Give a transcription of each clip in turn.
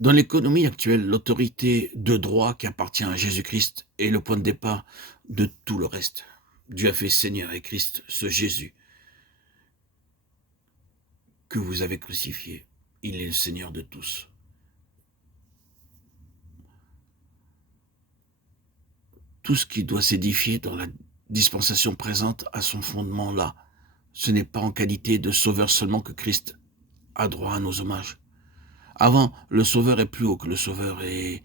Dans l'économie actuelle, l'autorité de droit qui appartient à Jésus-Christ est le point de départ de tout le reste. Dieu a fait Seigneur et Christ, ce Jésus que vous avez crucifié. Il est le Seigneur de tous. Tout ce qui doit s'édifier dans la dispensation présente a son fondement là. Ce n'est pas en qualité de sauveur seulement que Christ a droit à nos hommages. Avant, le sauveur est plus haut que le sauveur et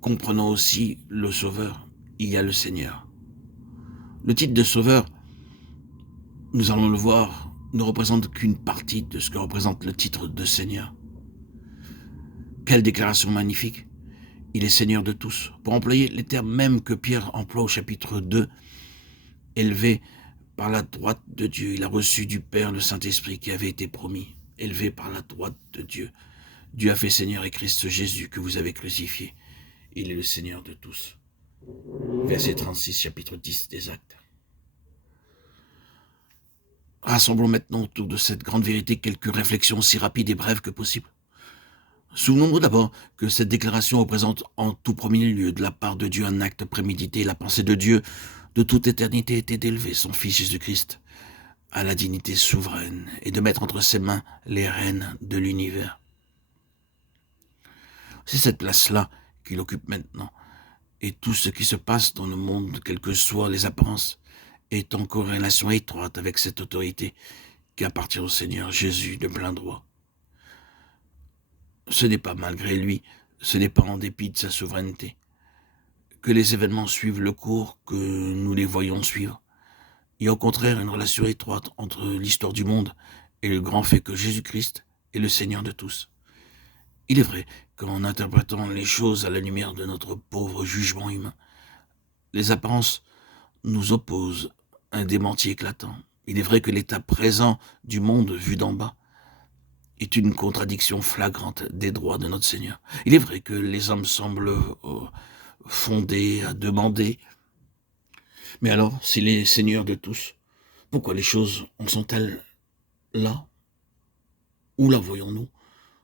comprenons aussi le sauveur, il y a le Seigneur. Le titre de sauveur, nous allons le voir, ne représente qu'une partie de ce que représente le titre de Seigneur. Quelle déclaration magnifique! Il est Seigneur de tous. Pour employer les termes mêmes que Pierre emploie au chapitre 2, élevé par la droite de Dieu, il a reçu du Père le Saint-Esprit qui avait été promis. Élevé par la droite de Dieu. Dieu a fait Seigneur et Christ Jésus que vous avez crucifié. Il est le Seigneur de tous. Verset 36, chapitre 10 des Actes. Rassemblons maintenant autour de cette grande vérité quelques réflexions aussi rapides et brèves que possible. Souvenons-nous d'abord que cette déclaration représente en tout premier lieu de la part de Dieu un acte prémédité. La pensée de Dieu de toute éternité était d'élever son Fils Jésus-Christ à la dignité souveraine et de mettre entre ses mains les rênes de l'univers. C'est cette place-là qu'il occupe maintenant. Et tout ce qui se passe dans le monde, quelles que soient les apparences, est en corrélation étroite avec cette autorité qui appartient au Seigneur Jésus de plein droit. Ce n'est pas malgré lui, ce n'est pas en dépit de sa souveraineté, que les événements suivent le cours que nous les voyons suivre. Il y a au contraire une relation étroite entre l'histoire du monde et le grand fait que Jésus-Christ est le Seigneur de tous. Il est vrai qu'en interprétant les choses à la lumière de notre pauvre jugement humain, les apparences nous opposent un démenti éclatant. Il est vrai que l'état présent du monde vu d'en bas est une contradiction flagrante des droits de notre Seigneur. Il est vrai que les hommes semblent fondés à demander. Mais alors, s'il est Seigneur de tous, pourquoi les choses en sont-elles là? Où la voyons-nous?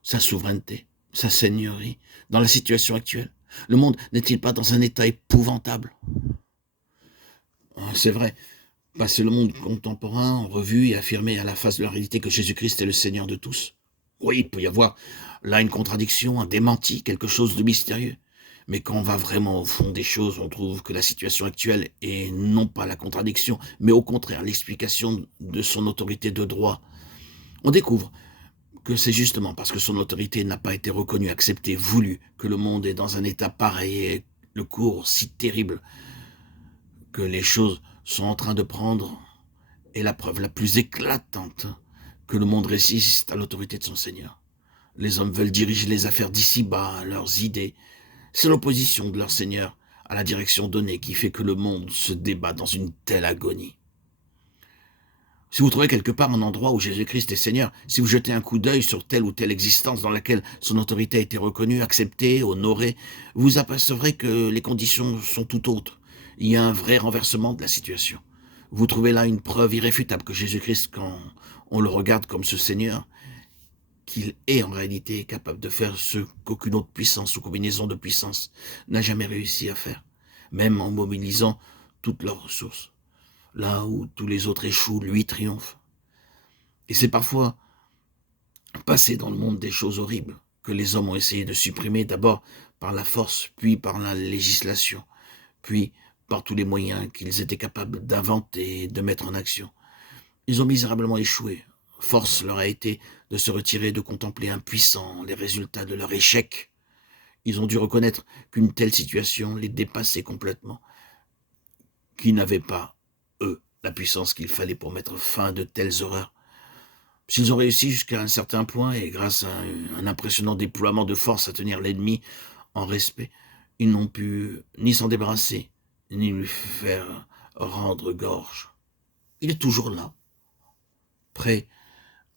Sa souveraineté, sa seigneurie, dans la situation actuelle? Le monde n'est-il pas dans un état épouvantable? C'est vrai, passer le monde contemporain en revue et affirmer à la face de la réalité que Jésus-Christ est le Seigneur de tous. Oui, il peut y avoir là une contradiction, un démenti, quelque chose de mystérieux. Mais quand on va vraiment au fond des choses, on trouve que la situation actuelle est non pas la contradiction, mais au contraire l'explication de son autorité de droit. On découvre que c'est justement parce que son autorité n'a pas été reconnue, acceptée, voulue, que le monde est dans un état pareil et le cours si terrible que les choses sont en train de prendre est la preuve la plus éclatante que le monde résiste à l'autorité de son Seigneur. Les hommes veulent diriger les affaires d'ici-bas, leurs idées. C'est l'opposition de leur Seigneur à la direction donnée qui fait que le monde se débat dans une telle agonie. Si vous trouvez quelque part un endroit où Jésus-Christ est Seigneur, si vous jetez un coup d'œil sur telle ou telle existence dans laquelle son autorité a été reconnue, acceptée, honorée, vous apercevrez que les conditions sont tout autres. Il y a un vrai renversement de la situation. Vous trouvez là une preuve irréfutable que Jésus-Christ, quand on le regarde comme ce Seigneur, qu'il est en réalité capable de faire ce qu'aucune autre puissance ou combinaison de puissance n'a jamais réussi à faire, même en mobilisant toutes leurs ressources. Là où tous les autres échouent, lui triomphe. Et c'est parfois passé dans le monde des choses horribles que les hommes ont essayé de supprimer, d'abord par la force, puis par la législation, puis par tous les moyens qu'ils étaient capables d'inventer et de mettre en action. Ils ont misérablement échoué. Force leur a été de se retirer, de contempler impuissants les résultats de leur échec. Ils ont dû reconnaître qu'une telle situation les dépassait complètement, qu'ils n'avaient pas, eux, la puissance qu'il fallait pour mettre fin à de telles horreurs. S'ils ont réussi jusqu'à un certain point, et grâce à un impressionnant déploiement de force à tenir l'ennemi en respect, ils n'ont pu ni s'en débarrasser, ni lui faire rendre gorge. Il est toujours là, prêt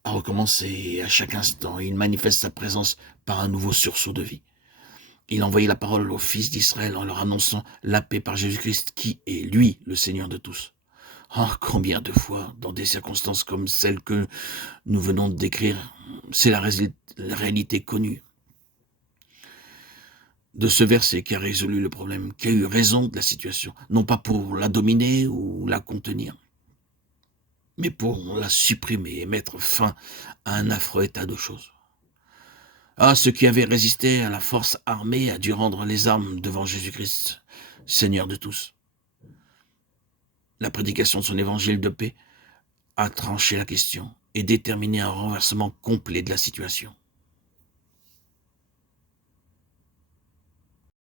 à recommencer à chaque instant. Il manifeste sa présence par un nouveau sursaut de vie. Il a envoyé la parole aux fils d'Israël en leur annonçant la paix par Jésus-Christ, qui est, lui, le Seigneur de tous. Ah, combien de fois, dans des circonstances comme celles que nous venons de décrire, c'est la réalité connue de ce verset qui a résolu le problème, qui a eu raison de la situation, non pas pour la dominer ou la contenir, mais pour la supprimer et mettre fin à un affreux état de choses. Ah, ceux qui avaient résisté à la force armée a dû rendre les armes devant Jésus-Christ, Seigneur de tous. La prédication de son évangile de paix a tranché la question et déterminé un renversement complet de la situation.